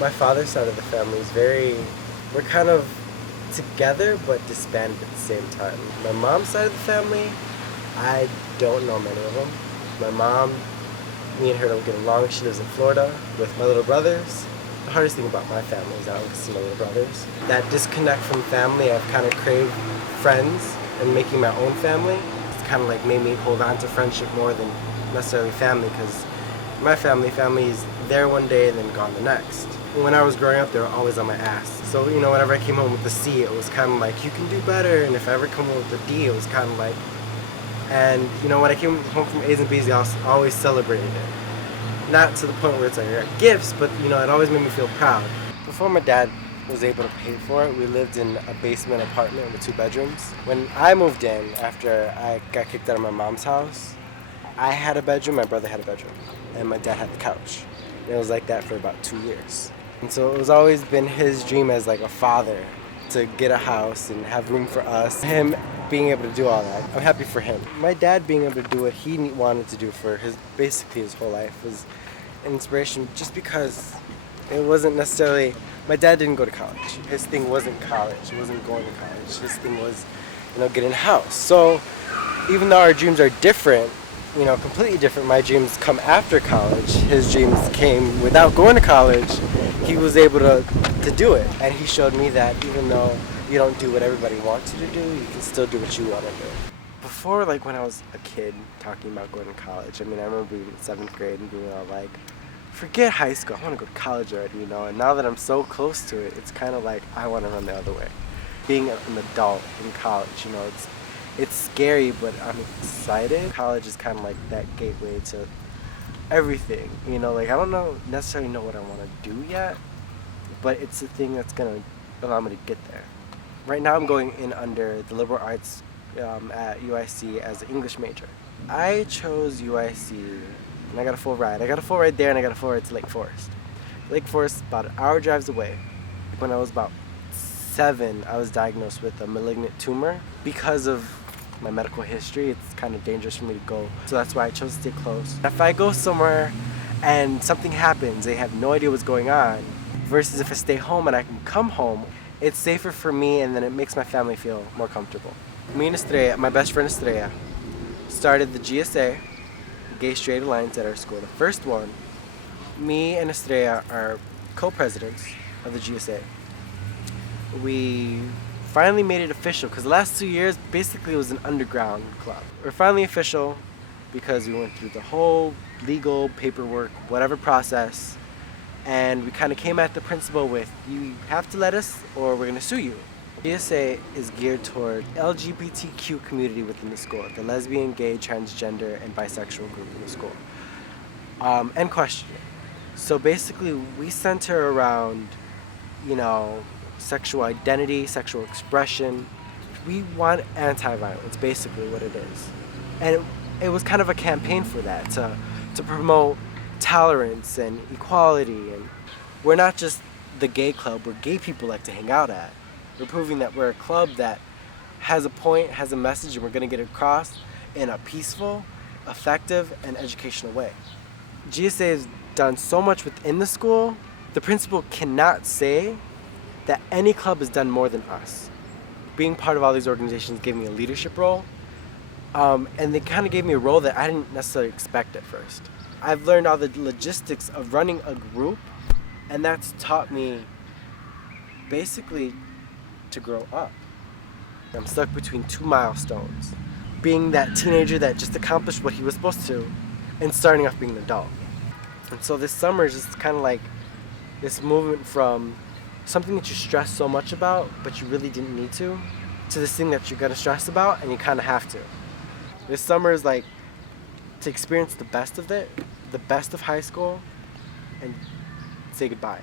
My father's side of the family is we're kind of together but disbanded at the same time. My mom's side of the family, I don't know many of them. My mom, me and her don't get along. She lives in Florida with my little brothers. The hardest thing about my family is I don't get to see my little brothers. That disconnect from family, I've kind of craved friends and making my own family. It's kind of like made me hold on to friendship more than necessarily family, because my family is there one day and then gone the next. When I was growing up, they were always on my ass. So, whenever I came home with a C, it was kind of like, you can do better. And if I ever come home with a D, it was kind of like, and, when I came home from A's and B's, they always celebrated it. Not to the point where it's like, I got gifts, but, it always made me feel proud. Before my dad was able to pay for it, we lived in a basement apartment with 2 bedrooms. When I moved in, after I got kicked out of my mom's house, I had a bedroom, my brother had a bedroom, and my dad had the couch. And it was like that for about 2 years. And so it was always been his dream as like a father to get a house and have room for us. Him being able to do all that, I'm happy for him. My dad being able to do what he wanted to do for basically his whole life was an inspiration, just because it wasn't necessarily, my dad didn't go to college. His thing wasn't college. It wasn't going to college. His thing was, getting a house. So even though our dreams are different, completely different. My dreams come after college. His dreams came without going to college. He was able to do it. And he showed me that even though you don't do what everybody wants you to do, you can still do what you want to do. Before, when I was a kid talking about going to college, I remember being in 7th grade and being all like, forget high school, I want to go to college already, And now that I'm so close to it, it's kind of like I want to run the other way. Being an adult in college, it's scary, but I'm excited. College is kind of like that gateway to everything, I don't necessarily know what I want to do yet, but it's the thing that's going to allow me to get there. Right now I'm going in under the liberal arts at UIC as an English major. I chose UIC, and I got a full ride. I got a full ride there, and I got a full ride to Lake Forest. Lake Forest, about an hour drives away. When I was about 7, I was diagnosed with a malignant tumor. Because of my medical history, it's kind of dangerous for me to go, so that's why I chose to stay close. If I go somewhere and something happens, they have no idea what's going on, versus if I stay home and I can come home, it's safer for me, and then it makes my family feel more comfortable. Me and Estrella, my best friend Estrella, started the GSA, Gay Straight Alliance, at our school, the first one. Me and Estrella are co-presidents of the GSA. We finally made it official, because the last 2 years basically it was an underground club. We're finally official because we went through the whole legal paperwork, whatever process, and we kind of came at the principal with, you have to let us or we're going to sue you. GSA is geared toward LGBTQ community within the school, the lesbian, gay, transgender, and bisexual group in the school, and questioning. So basically we center around, sexual identity, sexual expression. We want anti-violence, basically what it is. And it was kind of a campaign for that, to promote tolerance and equality. And we're not just the gay club where gay people like to hang out at. We're proving that we're a club that has a point, has a message, and we're going to get it across in a peaceful, effective, and educational way. GSA has done so much within the school, the principal cannot say that any club has done more than us. Being part of all these organizations gave me a leadership role, and they kind of gave me a role that I didn't necessarily expect at first. I've learned all the logistics of running a group, and that's taught me basically to grow up. I'm stuck between 2 milestones. Being that teenager that just accomplished what he was supposed to, and starting off being an adult. And so this summer is just kind of like this movement from something that you stress so much about, but you really didn't need to this thing that you're gonna stress about, and you kind of have to. This summer is like to experience the best of it, the best of high school, and say goodbye.